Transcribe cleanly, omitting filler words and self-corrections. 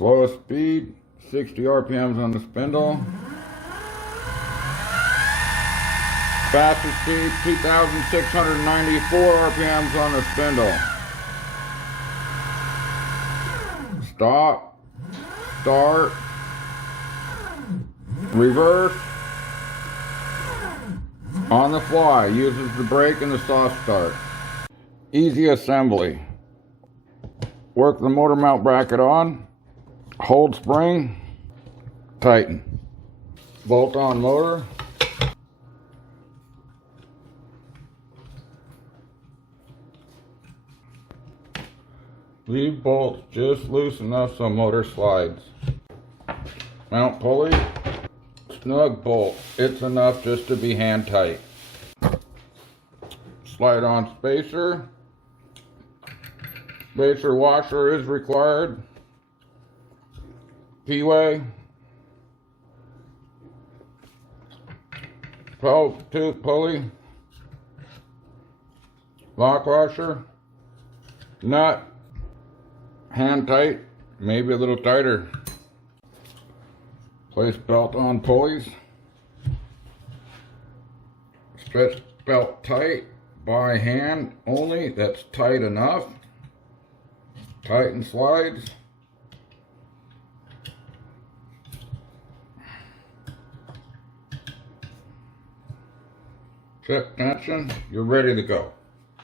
Slowest speed, 60 RPMs on the spindle. Fastest speed, 2,694 RPMs on the spindle. Stop, start, reverse, on the fly, uses the brake and the soft start. Easy assembly. Work the motor mount bracket on, hold spring, tighten. Bolt on motor. Leave bolts just loose enough so motor slides. Mount pulley, snug bolt. It's enough just to be hand tight. Slide on spacer. Spacer washer is required. P-way. Tooth pulley. Lock washer. Nut. Hand tight, maybe a little tighter. Place belt on pulleys. Stretch belt tight by hand only. That's tight enough. Tighten slides. Check tension. You're ready to go.